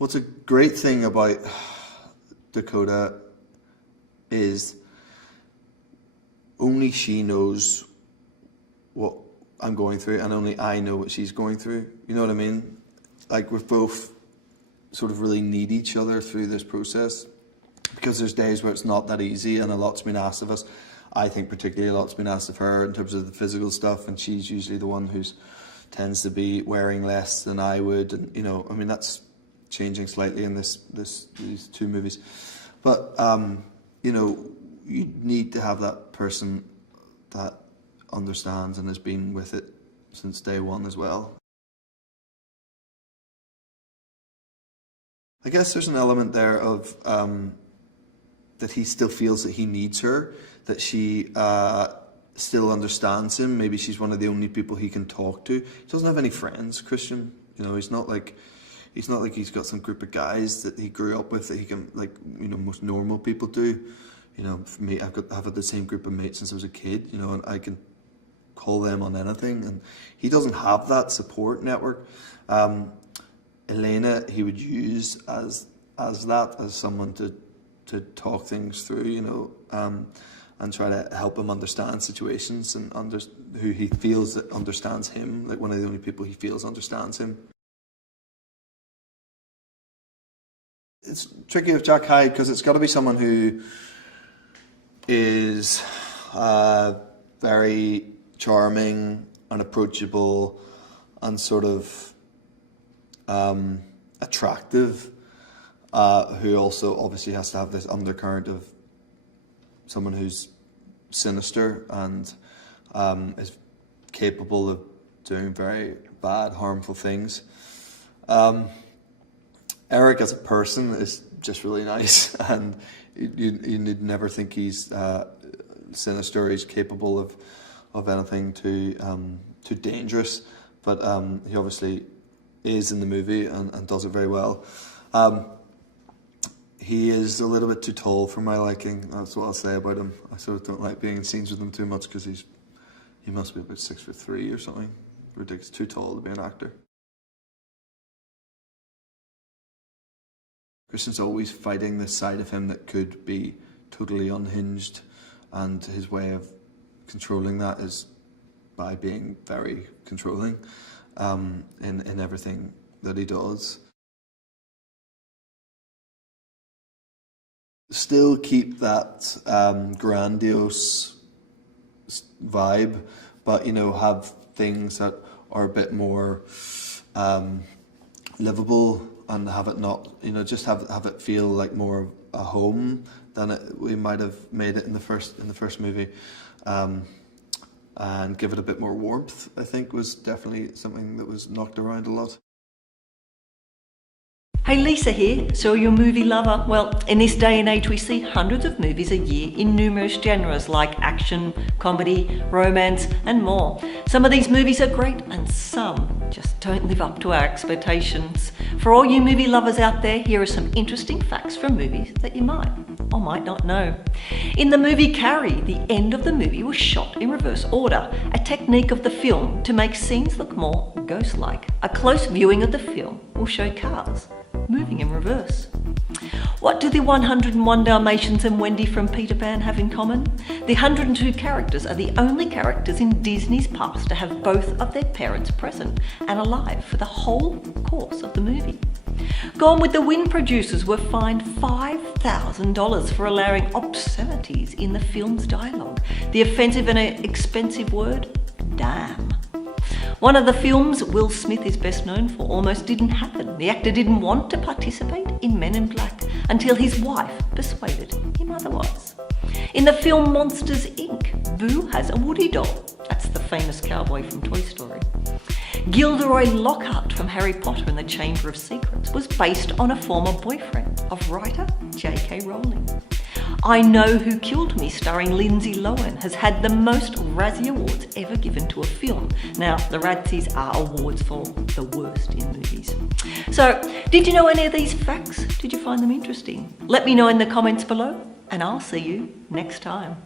What's a great thing about Dakota is only she knows what I'm going through, and only I know what she's going through. You know what I mean? Like, we've both sort of really need each other through this process, because there's days where it's not that easy, and a lot's been asked of us. I think particularly a lot's been asked of her in terms of the physical stuff, and she's usually the one who tends to be wearing less than I would, and you know, I mean, that's changing slightly in these two movies, but you know, you need to have that person that understands and has been with it since day one as well. I guess there's an element there of that he still feels that he needs her, that she still understands him. Maybe she's one of the only people he can talk to. He doesn't have any friends, Christian. You know, he's not like he's got some group of guys that he grew up with that he can, like, you know, most normal people do. You know, for me, I've had the same group of mates since I was a kid, you know, and I can call them on anything, and he doesn't have that support network. Elena, he would use as someone to talk things through, you know, and try to help him understand situations and who he feels that understands him, like one of the only people he feels understands him. It's tricky with Jack Hyde because it's got to be someone who is very charming and approachable and sort of attractive, who also obviously has to have this undercurrent of someone who's sinister and is capable of doing very bad, harmful things. Eric as a person is just really nice, and you'd never think he's sinister. He's capable of anything too dangerous, but he obviously is in the movie and does it very well. He is a little bit too tall for my liking. That's what I'll say about him. I sort of don't like being in scenes with him too much because he must be about 6'3" or something. Ridiculous, too tall to be an actor. Christian's always fighting this side of him that could be totally unhinged, and his way of controlling that is by being very controlling in everything that he does. Still keep that grandiose vibe, but, you know, have things that are a bit more livable, and have it not, you know, just have it feel like more of a home than we might have made it in the first movie, and give it a bit more warmth. I think was definitely something that was knocked around a lot. Hey, Lisa here, so you're a movie lover? Well, in this day and age we see hundreds of movies a year in numerous genres like action, comedy, romance and more. Some of these movies are great and some just don't live up to our expectations. For all you movie lovers out there, here are some interesting facts from movies that you might or might not know. In the movie Carrie, the end of the movie was shot in reverse order, a technique of the film to make scenes look more ghost-like. A close viewing of the film will show cars moving in reverse. What do the 101 Dalmatians and Wendy from Peter Pan have in common? The 102 characters are the only characters in Disney's past to have both of their parents present and alive for the whole course of the movie. Gone with the Wind producers were fined $5,000 for allowing obscenities in the film's dialogue. The offensive and expensive word, damn. One of the films Will Smith is best known for almost didn't happen. The actor didn't want to participate in Men in Black until his wife persuaded him otherwise. In the film Monsters, Inc., Boo has a Woody doll. That's the famous cowboy from Toy Story. Gilderoy Lockhart from Harry Potter and the Chamber of Secrets was based on a former boyfriend of writer J.K. Rowling. I Know Who Killed Me, starring Lindsay Lohan, has had the most Razzie Awards ever given to a film. Now, the Razzies are awards for the worst in movies. So, did you know any of these facts? Did you find them interesting? Let me know in the comments below, and I'll see you next time.